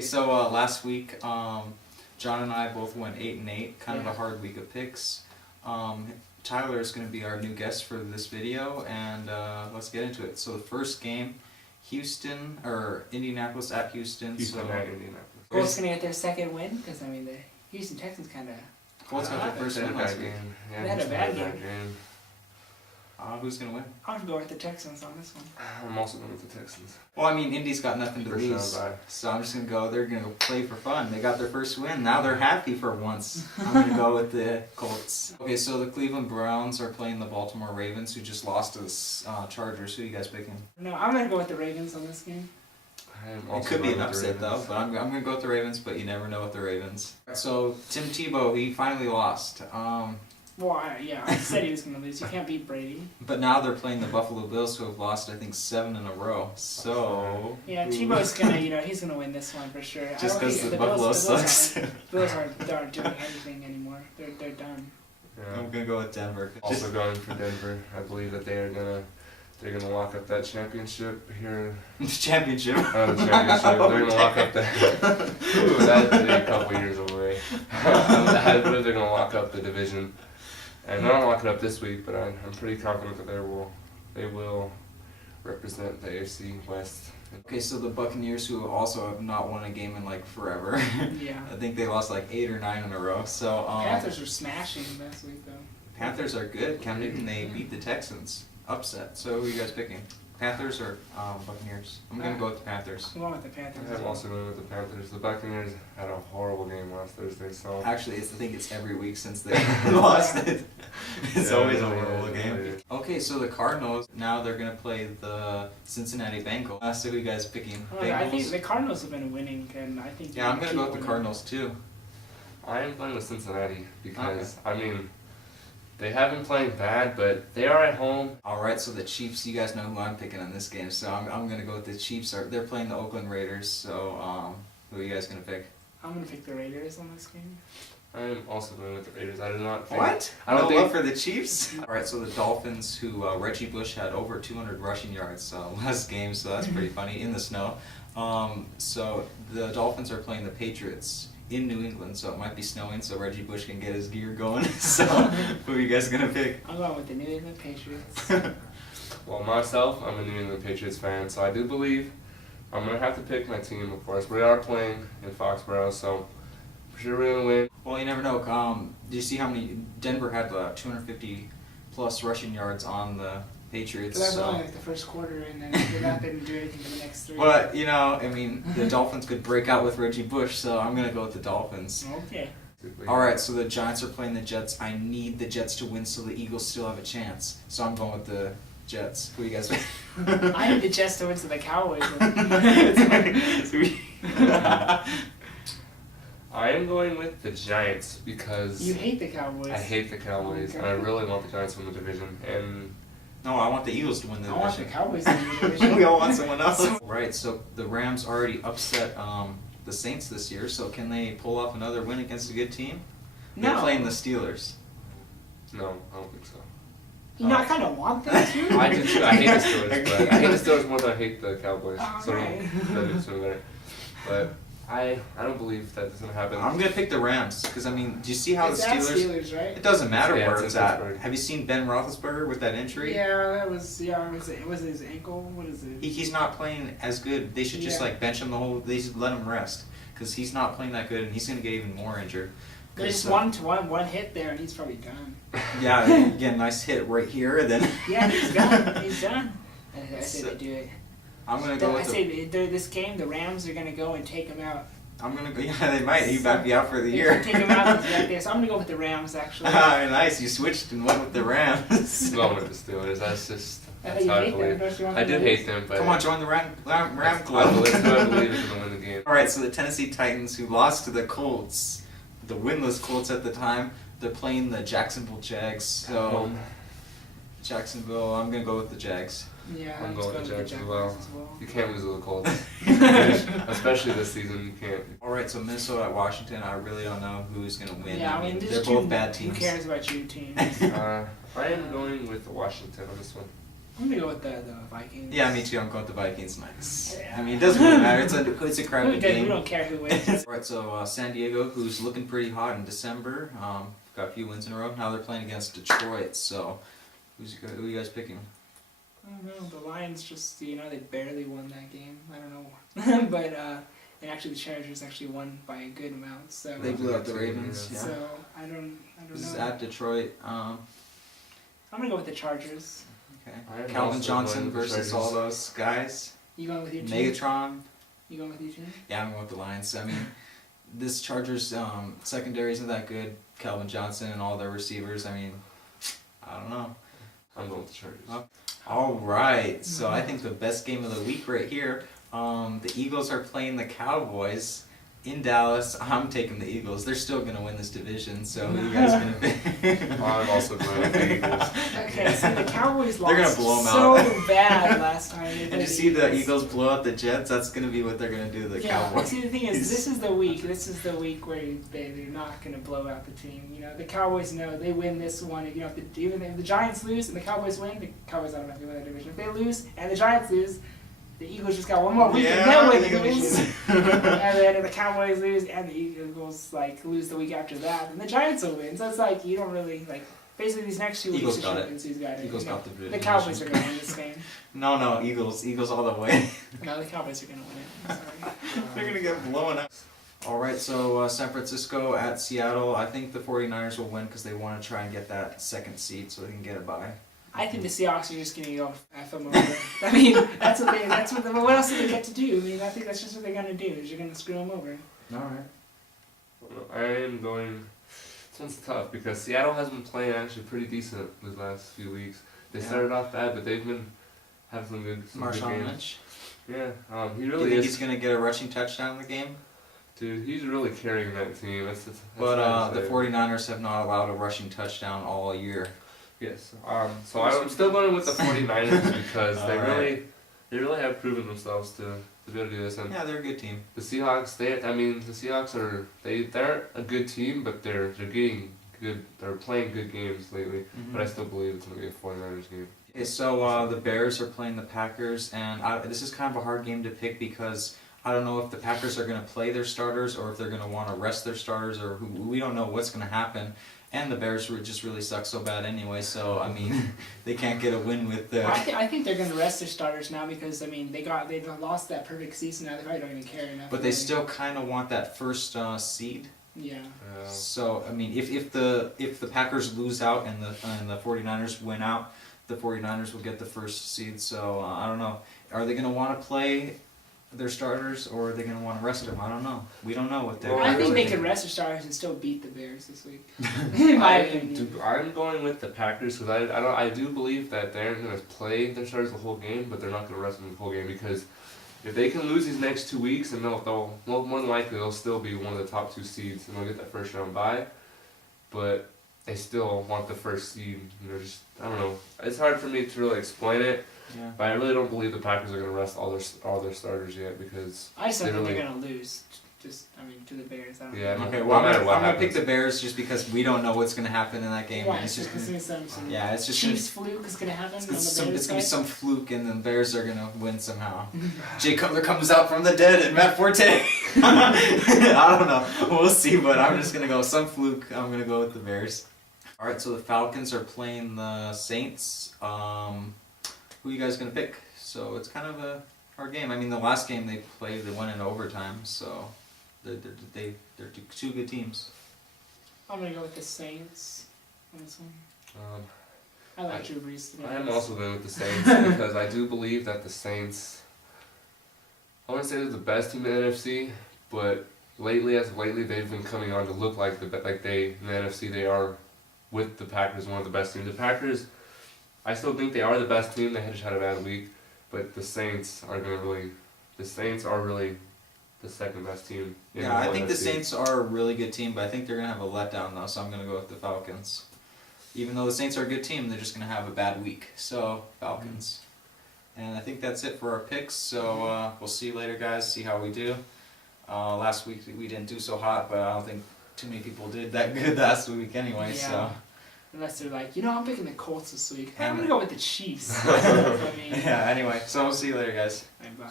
So last week, John and I both went 8-8, kind of a hard week of picks. Tyler is going to be our new guest for this video, and let's get into it. So the first game, Indianapolis at Houston. Houston at Indianapolis. Colts going to get their second win? Because, I mean, the Houston Texans kind of... Colts got their first win last week. Yeah, they had a bad game. Who's going to win? I'm going to go with the Texans on this one. I'm also going with the Texans. Well, I mean, Indy's got nothing to lose, so I'm just going to go. They're going to play for fun. They got their first win. Now they're happy for once. I'm going to go with the Colts. Okay, so the Cleveland Browns are playing the Baltimore Ravens, who just lost to the Chargers. Who are you guys picking? No, I'm going to go with the Ravens on this game. It could be an upset, though, but I'm going to go with the Ravens, but you never know with the Ravens. So, Tim Tebow, he finally lost. Well, I said he was going to lose. You can't beat Brady. But now they're playing the Buffalo Bills, who have lost, I think, 7 in a row. So... Yeah, Tebow's going to, he's going to win this one for sure. Just because the Buffalo sucks. The Bills aren't doing anything anymore. They're done. Yeah. I'm going to go with Denver. Also going for Denver. I believe that they're gonna lock up that championship here. Championship? The championship. They're gonna lock up that. Ooh, that's a couple years away. I believe they're gonna lock up the division. And they're not lock it up this week, but I'm pretty confident that they will represent the AFC West. Okay, so the Buccaneers, who also have not won a game in like forever. Yeah. I think they lost like 8 or 9 in a row. So Panthers are smashing this week though. Panthers are good. Cam Newton, they beat the Texans. Upset. So who are you guys picking? Panthers or Buccaneers? I'm gonna go with the Panthers. I'm going with the Panthers. I'm also going with the Panthers. The Buccaneers had a horrible game last Thursday, so... Actually, I think it's every week since they lost it. It's always a horrible game. Yeah. Okay, so the Cardinals, now they're going to play the Cincinnati Bengals. So who are you guys picking? Bengals? I think the Cardinals have been winning, and I think... Yeah, I'm going to go with the Cardinals too. I am going with Cincinnati because, I mean... They have been playing bad, but they are at home. Alright, so the Chiefs, you guys know who I'm picking on this game, so I'm going to go with the Chiefs. They're playing the Oakland Raiders, so who are you guys going to pick? I'm going to pick the Raiders on this game. I'm also going with the Raiders. I do not think... What? I don't think... love for the Chiefs? Alright, so the Dolphins, who Reggie Bush had over 200 rushing yards last game, so that's pretty funny, in the snow. So the Dolphins are playing the Patriots in New England, so it might be snowing, so Reggie Bush can get his gear going. So, who are you guys going to pick? I'm going with the New England Patriots. Well, myself, I'm a New England Patriots fan, so I do believe I'm going to have to pick my team, of course. We are playing in Foxborough, so for sure we're going to win. Well, you never know. Do you see how many... Denver had 250-plus rushing yards on the Patriots. But that was only like the first quarter, and then they're not going to do anything for the next 3. But, I mean, the Dolphins could break out with Reggie Bush, so I'm going to go with the Dolphins. Okay. Alright, so the Giants are playing the Jets. I need the Jets to win so the Eagles still have a chance. So I'm going with the Jets. Who are you guys with? I need the Jets to win so the Cowboys I am going with the Giants because... You hate the Cowboys. I hate the Cowboys, and I really want the Giants to win the division. And no, I want the Eagles to win the division. I want the Cowboys to win the division. We all want someone else. Right, so the Rams already upset the Saints this year, so can they pull off another win against a good team? No. They're playing the Steelers. No, I don't think so. I kind of want that too. I do too. I hate the Steelers, but I hate the Steelers more than I hate the Cowboys. So right. that makes me better. But I don't believe that is going to happen. I'm going to pick the Rams, because, I mean, do you see how it's the Steelers, right? It doesn't matter Yeah, where it's at. Pittsburgh. Have you seen Ben Roethlisberger with that injury? Yeah, that was, it was his ankle. What is it? He's not playing as good. They should just, bench him they should let him rest, because he's not playing that good, and he's going to get even more injured. There's one hit there, and he's probably done. Yeah, again, nice hit right here, then... Yeah, he's done. He's done. I say they do it. I'm going to go with this game, the Rams are going to go and take him out. I'm going to go... Yeah, they might. He might be out for the year. Take him out right there. So I'm going to go with the Rams, actually. Nice. You switched and went with the Rams. I'm going with the Steelers. That's how I hate believe. them, I did hate them, but... Come on, join the Ram Club. I believe they're going to win the game. Alright, so the Tennessee Titans, who lost to the Colts, the winless Colts at the time, they're playing the Jacksonville Jags. So, Jacksonville, I'm going to go with the Jags. Yeah, I'm going with the Jags as well. You can't lose with the Colts. Especially this season, you can't. Alright, so Minnesota at Washington, I really don't know who's going to win. Yeah, I mean, they're both bad teams. Who cares about your teams? I am going with Washington on this one. I'm gonna go with the Vikings. Yeah, me too. I'm going with the Vikings. Nice. Yeah. I mean, it doesn't really matter. It's a Who crowded does? game. We don't care who wins. Alright, so San Diego, who's looking pretty hot in December, got a few wins in a row. Now they're playing against Detroit. So, who are you guys picking? I don't know. The Lions just, they barely won that game. I don't know. But, and actually the Chargers actually won by a good amount. So They blew out the Ravens. Yeah. So I don't This is know. at Detroit. I'm gonna go with the Chargers. Okay. I am Calvin also Johnson going with the versus Chargers. all those guys. You going with your team? Megatron. You going with your team? Yeah, I'm going with the Lions. I mean, this Chargers secondary isn't that good. Calvin Johnson and all their receivers. I mean, I don't know. I'm going with the Chargers. All right. So I think the best game of the week right here. The Eagles are playing the Cowboys in Dallas. I'm taking the Eagles. They're still gonna win this division. So who you guys gonna pick? I'm also going with the Eagles. Okay, so the Cowboys lost They're gonna blow 'em so out. bad last time. They And played you see the Eagles blow out the Jets. That's gonna be what they're gonna do to the Yeah, Cowboys. see the thing is, this is the week. This is the week where they're not going to blow out the team. The Cowboys know they win this one. Even if the Giants lose and the Cowboys win, the Cowboys automatically win that division. If they lose and the Giants lose, the Eagles just got one more week and they'll win the division. And then if the Cowboys lose and the Eagles lose the week after that, then the Giants will win. So it's you don't really basically these next 2 weeks. Eagles got it. These guys, Eagles got the division. The Cowboys are going to win this game. No, Eagles. Eagles all the way. No, the Cowboys are going to win it. I'm sorry. They're gonna get blown up. All right, so San Francisco at Seattle. I think the 49ers will win because they want to try and get that second seed so they can get a bye. I think the Seahawks are just going to go F them over. I mean, what else do they get to do? I mean, I think that's just what they're going to do, is you're going to screw them over. All right. I am going. This one's tough because Seattle has been playing actually pretty decent these last few weeks. They Yeah. started off bad, but they've been having some good Marshawn games. Lynch. Yeah, he Do you really think is. he's gonna get a rushing touchdown in the game? Dude, he's really carrying that team. That's But sad to the say. 49ers have not allowed a rushing touchdown all year. Yes. So I'm still going with the 49ers because they Alright. really have proven themselves to be able to do this. And Yeah, they're a good team. the Seahawks, the Seahawks they're a good team, but they're getting good. They're playing good games lately. But I still believe it's going to be a 49ers game. Okay, so the Bears are playing the Packers, and this is kind of a hard game to pick because I don't know if the Packers are going to play their starters or if they're going to want to rest their starters, or we don't know what's going to happen. And the Bears just really suck so bad anyway, so I mean, they can't get a win with the. I think they're going to rest their starters now because, I mean, they lost that perfect season now. They probably don't even care enough. But they still kind of want that first seed. Yeah. So I mean, if the Packers lose out and the 49ers win out, the 49ers will get the first seed. So I don't know. Are they going to want to play their starters or are they going to want to rest them? I don't know. We don't know what they're. Well, I think they really- could rest their starters and still beat the Bears this week. In my opinion. I'm going with the Packers because I do believe that they're going to play their starters the whole game, but they're not going to rest them the whole game because if they can lose these next 2 weeks, and they'll more than likely they'll still be one of the top 2 seeds and they'll get that first round bye. But they still want the first seed. I don't know. It's hard for me to really explain it. Yeah. But I really don't believe the Packers are going to rest all their starters yet because I just don't think really- they're going to lose. To the Bears. I don't Yeah, know. Okay, No well, matter I'm what gonna pick happens. the Bears just because we don't know what's gonna happen in that game. Why? and It's just gonna, Some yeah, it's just Chiefs fluke is going to happen on the it's Bears gonna be side? some fluke, and the Bears are gonna win somehow. Jay Cutler comes out from the dead, and Matt Forte. I don't know. We'll see, but I'm just gonna go some fluke. I'm gonna go with the Bears. All right, so the Falcons are playing the Saints. Who you guys gonna pick? So it's kind of a hard game. I mean, the last game they played, they won in overtime. So they're two good teams. I'm going to go with the Saints on this one. I like Drew Brees. I am also going with the Saints because I do believe that the Saints. I want to say they're the best team in the NFC, but lately they've been coming on to look like in the NFC they are with the Packers one of the best teams. The Packers, I still think they are the best team. They just had a bad week, but the Saints are really the second best team. In Yeah, the I whole think the NFC. Saints are a really good team, but I think they're gonna have a letdown though. So I'm gonna go with the Falcons. Even though the Saints are a good team, they're just gonna have a bad week. So Falcons. And I think that's it for our picks. So we'll see you later, guys. See how we do. Last week we didn't do so hot, but I don't think too many people did that good last week anyway. Yeah. So Unless they're like, I'm picking the Colts this week. I'm And- gonna go with the Chiefs. I mean, Yeah. Anyway, so we'll see you later, guys. bye.